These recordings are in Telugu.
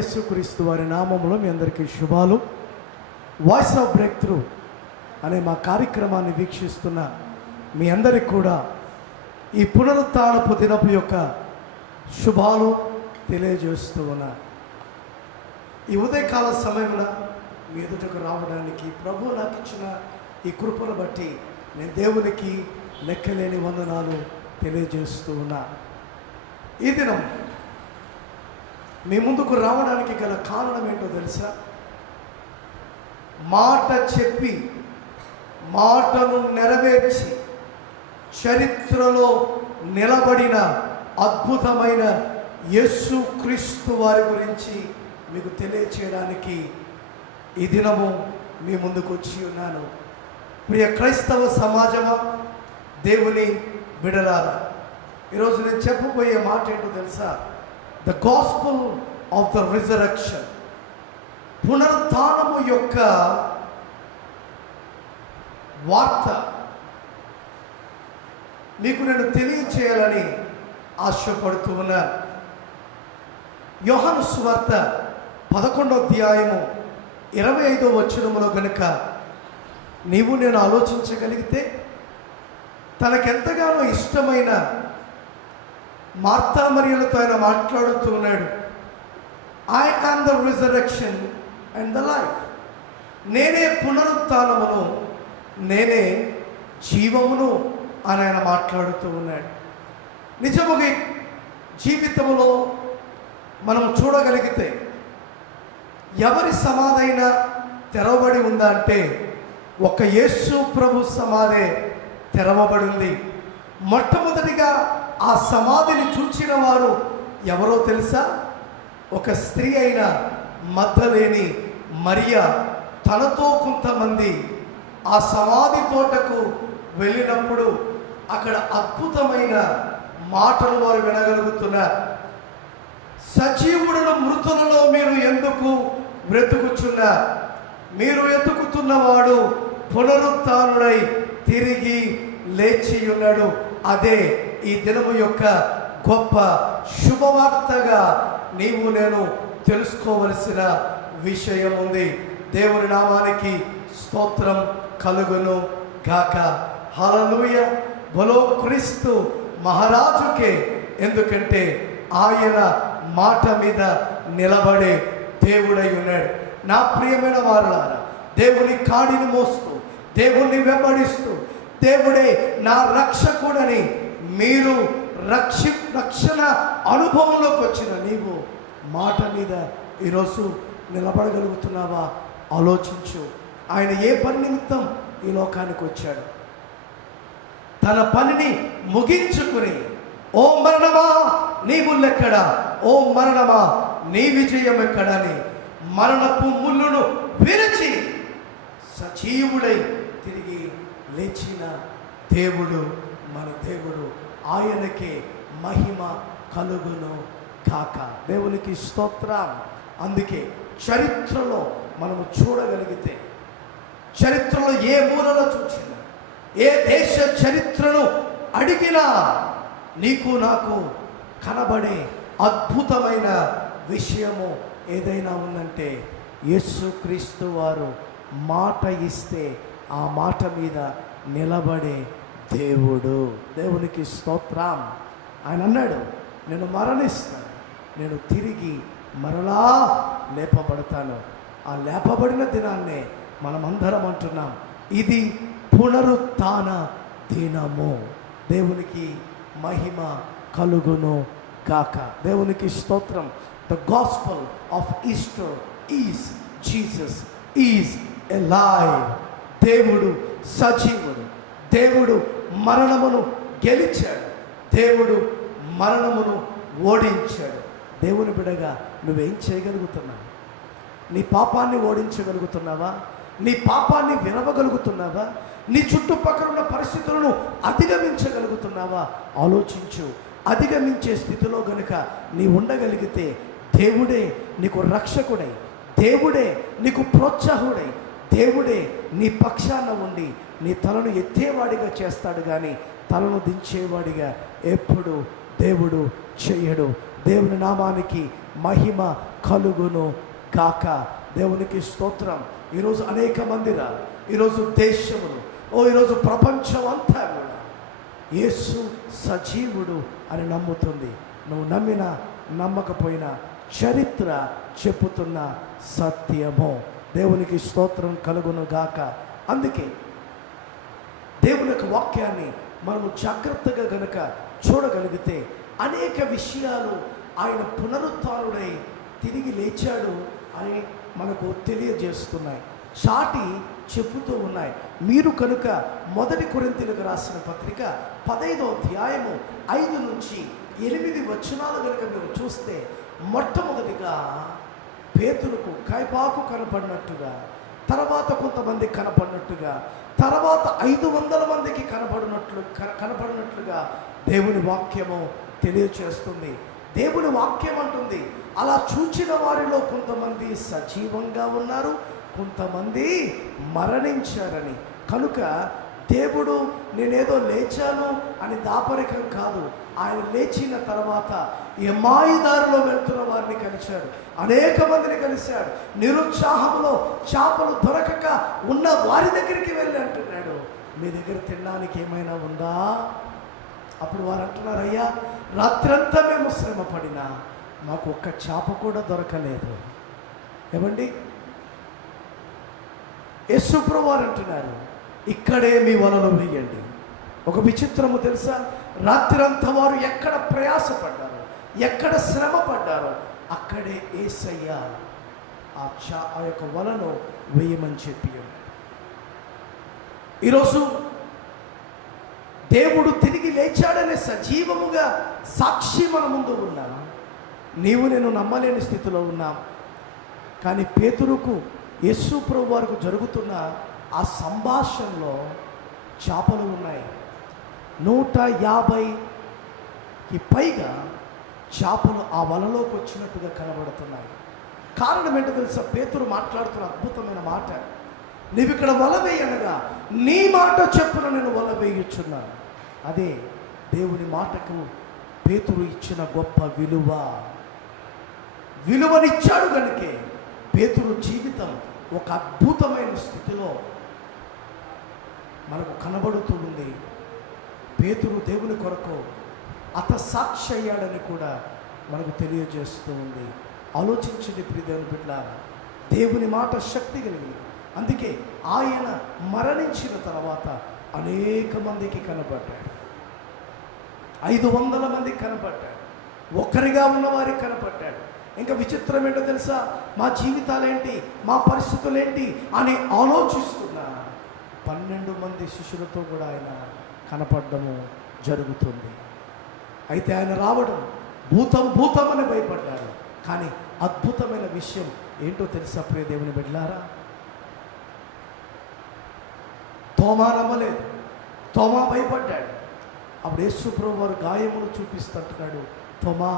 యేసుక్రీస్తు వారి నామములో మీ అందరికీ శుభాలు. వాయిస్ ఆఫ్ బ్రేక్ త్రూ అనే మా కార్యక్రమాన్ని వీక్షిస్తున్న మీ అందరికి కూడా ఈ పునరుత్థానపు దినపు యొక్క శుభాలు తెలియజేస్తూ ఉన్నా. ఈ ఉదయకాల సమయంలో మీ ఎదుటకు రావడానికి ప్రభు నాకు ఇచ్చిన ఈ కృపను బట్టి నేను దేవునికి లెక్కలేని వందనాలు తెలియజేస్తూ ఉన్నా. ఈ దినం మీ ముందుకు రావడానికి గల కారణం ఏంటో తెలుసా? మాట చెప్పి మాటను నెరవేర్చి చరిత్రలో నిలబడిన అద్భుతమైన యేసుక్రీస్తు వారి గురించి మీకు తెలియచేయడానికి ఈ దినము మీ ముందుకు వచ్చి ఉన్నాను. ప్రియ క్రైస్తవ సమాజమా, దేవుని బిడలారా, ఈరోజు నేను చెప్పబోయే మాట ఏంటో తెలుసా? The gospel of the resurrection, పునరుత్థానము యొక్క వార్త మీకు నేను తెలియచేయాలని ఆశపడుతూ ఉన్నాను. యోహాను సువార్త 11వ అధ్యాయము 25వ వచనములో గనుక నీవు నేను ఆలోచించగలిగితే, తనకెంతగానో ఇష్టమైన మార్తా మరియలతో ఆయన మాట్లాడుతూ ఉన్నాడు. I am the resurrection and the life. నేనే పునరుత్థానమును, నేనే జీవమును అని ఆయన మాట్లాడుతూ ఉన్నాడు. నిజముగా జీవితంలో మనం చూడగలిగితే ఎవరి సమాధైనా తెరవబడి ఉందా అంటే ఒక యేసు ప్రభు సమాధే తెరవబడింది. మొట్టమొదటిగా ఆ సమాధిని చూచిన వారు ఎవరో తెలుసా? ఒక స్త్రీ అయిన మగ్దలేని మరియా తనతో కొంతమంది ఆ సమాధి తోటకు వెళ్ళినప్పుడు అక్కడ అద్భుతమైన మాటలు వారు వినగలుగుతున్నారు. సజీవుడును మృతులలో మీరు ఎందుకు వెతుకుచున్నారు? మీరు వెతుకుతున్నవాడు పునరుత్థానుడై తిరిగి లేచి ఉన్నాడు. అదే ఈ దినము యొక్క గొప్ప శుభవార్తగా నీవు నేను తెలుసుకోవలసిన విషయం ఉంది. దేవుని నామానికి స్తోత్రం కలుగును గాక. హల్లెలూయా. బలో క్రీస్తు మహారాజుకే. ఎందుకంటే ఆయన మాట మీద నిలబడే దేవుడై ఉన్నాడు. నా ప్రియమైన వారులారా, దేవుని కాడిని మోస్తూ, దేవుణ్ణి వెంబడిస్తూ, దేవుడే నా రక్షకుడని మీరు రక్షణ అనుభవంలోకి వచ్చిన నీవు మాట మీద ఈరోజు నిలబడగలుగుతున్నావా? ఆలోచించు. ఆయన ఏ పని నిమిత్తం ఈ లోకానికి వచ్చాడు? తన పనిని ముగించుకుని, ఓ మరణమా నీ ముల్లెక్కడా, ఓ మరణమా నీ విజయం ఎక్కడని మరణపు ముళ్ళును విరిచి సజీవుడై తిరిగి లేచిన దేవుడు మన దేవుడు. ఆయనకే మహిమ కలుగును కాక. దేవునికి స్తోత్రం. అందుకే చరిత్రలో మనము చూడగలిగితే, చరిత్రలో ఏ మూలలో చూసినా, ఏ దేశ చరిత్రను అడిగినా నీకు నాకు కనబడే అద్భుతమైన విషయము ఏదైనా ఉందంటే యేసుక్రీస్తు వారు మాట ఇస్తే ఆ మాట మీద నిలబడే దేవుడు. దేవునికి స్తోత్రం. ఆయన అన్నాడు, నేను మరణిస్తాను, నేను తిరిగి మరలా లేపబడతాను. ఆ లేపబడిన దినాన్నే మనమందరం అంటున్నాం, ఇది పునరుత్థాన దినము. దేవునికి మహిమ కలుగును గాక. దేవునికి స్తోత్రం. The gospel of Easter is Jesus is alive. దేవుడు సజీవుడు. దేవుడు మరణమును గెలిచాడు. దేవుడు మరణమును ఓడించాడు. దేవుని బిడగా నువ్వేం చేయగలుగుతున్నావు? నీ పాపాన్ని ఓడించగలుగుతున్నావా? నీ పాపాన్ని వినవగలుగుతున్నావా? నీ చుట్టుపక్కల ఉన్న పరిస్థితులను అధిగమించగలుగుతున్నావా? ఆలోచించు. అధిగమించే స్థితిలో గనుక నీ ఉండగలిగితే దేవుడే నీకు రక్షకుడై, దేవుడే నీకు ప్రోత్సాహుడై, దేవుడే నీ పక్షాన ఉండి నీ తలను ఎత్తేవాడిగా చేస్తాడు. కానీ తలను దించేవాడిగా ఎప్పుడు దేవుడు చేయడు. దేవుని నామానికి మహిమ కలుగును కాక. దేవునికి స్తోత్రం. ఈరోజు అనేక మందిరాలు, ఈరోజు దేశములు, ఈరోజు ప్రపంచం అంతా కూడా యేసు సజీవుడు అని నమ్ముతుంది. నువ్వు నమ్మినా నమ్మకపోయినా చరిత్ర చెప్పుతున్న సత్యము. దేవునికి స్తోత్రం కలుగును గాక. అందుకే దేవుని యొక్క వాక్యాన్ని మనము జాగ్రత్తగా గనుక చూడగలిగితే అనేక విషయాలు ఆయన పునరుత్థానుడై తిరిగి లేచాడు అని మనకు తెలియజేస్తున్నాయి, చాటి చెప్పుతూ ఉన్నాయి. మీరు కనుక 1 కొరింథీయులకు రాసిన పత్రిక 15వ అధ్యాయము 5 నుంచి 8 వచనాలు కనుక మీరు చూస్తే, మొట్టమొదటిగా పేతురుకు కైపాకు కనపడినట్టుగా, తర్వాత కొంతమంది కనపడినట్టుగా, తర్వాత 500 మందికి కనపడినట్లుగా దేవుని వాక్యము తెలియచేస్తుంది. దేవుని వాక్యం అంటుంది, అలా చూచిన వారిలో కొంతమంది సజీవంగా ఉన్నారు, కొంతమంది మరణించారని. కనుక దేవుడు నేనేదో లేచాను అని దాపరికం కాదు. ఆయన లేచిన తర్వాత ఎమ్మాయి దారిలో వెళ్తున్న వారిని కలిశాడు, అనేక మందిని కలిశాడు. నిరుత్సాహంలో చేపలు దొరకక ఉన్న వారి దగ్గరికి వెళ్ళి అంటున్నాడు, మీ దగ్గర తినడానికి ఏమైనా ఉందా? అప్పుడు వారు అంటున్నారు, అయ్యా రాత్రంతా మేము శ్రమ పడినా మాకు ఒక్క చేప కూడా దొరకలేదు. ఏమండి, యేసుప్రభు వారు అంటున్నారు, ఇక్కడే మీ వలలు వేయండి. ఒక విచిత్రము తెలుసా? రాత్రంతా వారు ఎక్కడ ప్రయాసపడ్డారో, ఎక్కడ శ్రమ పడ్డారో అక్కడే యేసయ్య ఆ యొక్క వలను వేయమని చెప్పి ఉన్నాడు. ఈరోజు దేవుడు తిరిగి లేచాడనే సజీవముగా సాక్షి మన ముందు ఉన్నా, నీవు నేను నమ్మలేని స్థితిలో ఉన్నాం. కానీ పేతురుకు యేసు ప్రభు వారికి జరుగుతున్న ఆ సంభాషణలో చేపలు ఉన్నాయి. 150కి పైగా చేపలు ఆ వలలోకి వచ్చినట్టుగా కనబడుతున్నాయి. కారణం ఏంటో తెలుసా? పేతురు మాట్లాడుతున్న అద్భుతమైన మాట, నీవు ఇక్కడ వల వేయనగా నీ మాట చెప్పున నేను వల వేయుచున్నాను. అదే దేవుని మాటకు పేతురు ఇచ్చిన గొప్ప విలువనిచ్చాడు. కనుకే పేతురు జీవితం ఒక అద్భుతమైన స్థితిలో మనకు కనబడుతూ ఉంది. పేతురు దేవుని కొరకు సాక్షి అయ్యాడని కూడా మనకు తెలియజేస్తూ ఉంది. ఆలోచించండి ప్రియ దేవుని బిడ్డలారా, దేవుని మాట శక్తి కలిగింది. అందుకే ఆయన మరణించిన తర్వాత అనేక మందికి కనబడ్డాడు, 500 మందికి కనబడ్డాడు, ఒక్కరిగా ఉన్నవారికి కనబడ్డాడు. ఇంకా విచిత్రం ఏంటో తెలుసా? మా జీవితాలేంటి, మా పరిస్థితులేంటి అని ఆలోచిస్తున్నా 12 మంది శిష్యులతో కూడా ఆయన కనపడము జరుగుతుంది. అయితే ఆయన రావడం భూతం అని భయపడ్డారు. కానీ అద్భుతమైన విషయం ఏంటో తెలుసా ప్రియ దేవుని బిడ్డలారా? తోమా నమ్మలేదు, తోమా భయపడ్డాడు. అప్పుడు యేసు ప్రభు వారు గాయములు చూపిస్తుంటున్నాడు, తోమా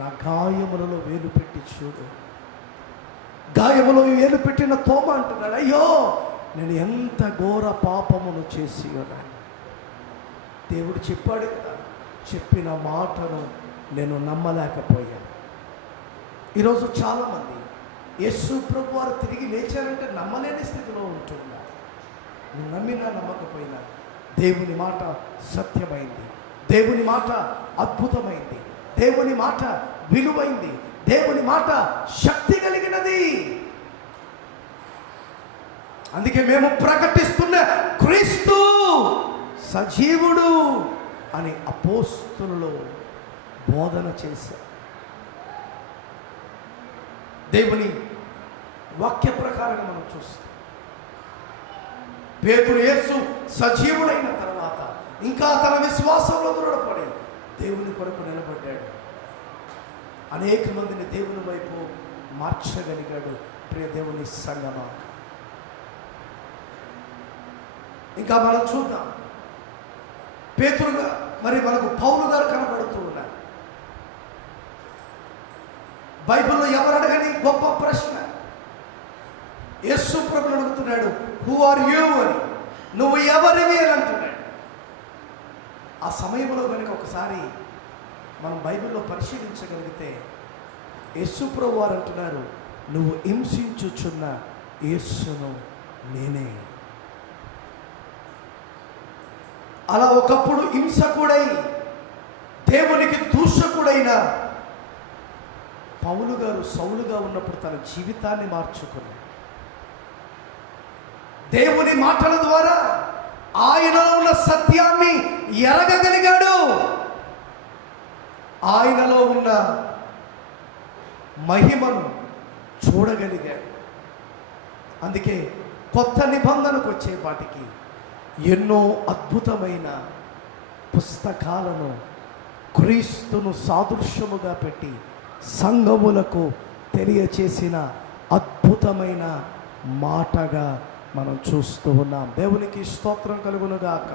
నా గాయములలో వేలు పెట్టి చూడు. గాయములో వేలు పెట్టిన తోమా అంటున్నాడు, అయ్యో నేను ఎంత ఘోర పాపమును చేసి ఉన్నాను. దేవుడు చెప్పాడు కదా, చెప్పిన మాటను నేను నమ్మలేకపోయాను. ఈరోజు చాలామంది యేసు ప్రభు వారు తిరిగి లేచారంటే నమ్మలేని స్థితిలో ఉంటున్నారు. నువ్వు నమ్మినా నమ్మకపోయినా దేవుని మాట సత్యమైంది, దేవుని మాట అద్భుతమైంది, దేవుని మాట విలువైంది, దేవుని మాట శక్తి కలిగినది. అందుకే మేము ప్రకటిస్తున్న క్రీస్తు సజీవుడు అని అపోస్తులలో బోధన చేశారు. దేవుని వాక్య ప్రకారంగా మనం చూస్తాం, పేతురు యేసు సజీవుడైన తర్వాత ఇంకా తన విశ్వాసంలో దృఢపడి దేవుని కొరకు నిలబడ్డాడు. అనేక మందిని దేవుని వైపు మార్చగలిగాడు. ప్రియ దేవుని సంగమా, ఇంకా మనం చూద్దాం. పేతురుగా మరి మనకు పౌలు గారు కనబడుతూ ఉన్నారు. బైబిల్లో ఎవరు అడగని గొప్ప ప్రశ్న యేసు ప్రభువుని అడుగుతున్నాడు, హూ ఆర్ యూ అని, నువ్వు ఎవరివి అని అంటున్నాడు. ఆ సమయంలో కనుక ఒకసారి మనం బైబిల్లో పరిశీలించగలిగితే యేసుప్రభు వారు అంటున్నారు, నువ్వు హింసించుచున్న యేసును నేనే. అలా ఒకప్పుడు హింసకుడై దేవునికి దూషకుడైన పౌలు గారు సౌలుగా ఉన్నప్పుడు తన జీవితాన్ని మార్చుకున్నాడు. దేవుని మాటల ద్వారా ఆయనలో ఉన్న సత్యాన్ని ఎరగగలిగాడు. ఆయనలో ఉన్న మహిమను చూడగలిగాడు. అందుకే కొత్త నిబంధనకు వచ్చేపాటికి ఎన్నో అద్భుతమైన పుస్తకాలను క్రీస్తును సాదృశ్యముగా పెట్టి సంఘములకు తెలియచేసిన అద్భుతమైన మాటగా మనం చూస్తూ ఉన్నాం. దేవునికి స్తోత్రం కలుగునుగాక.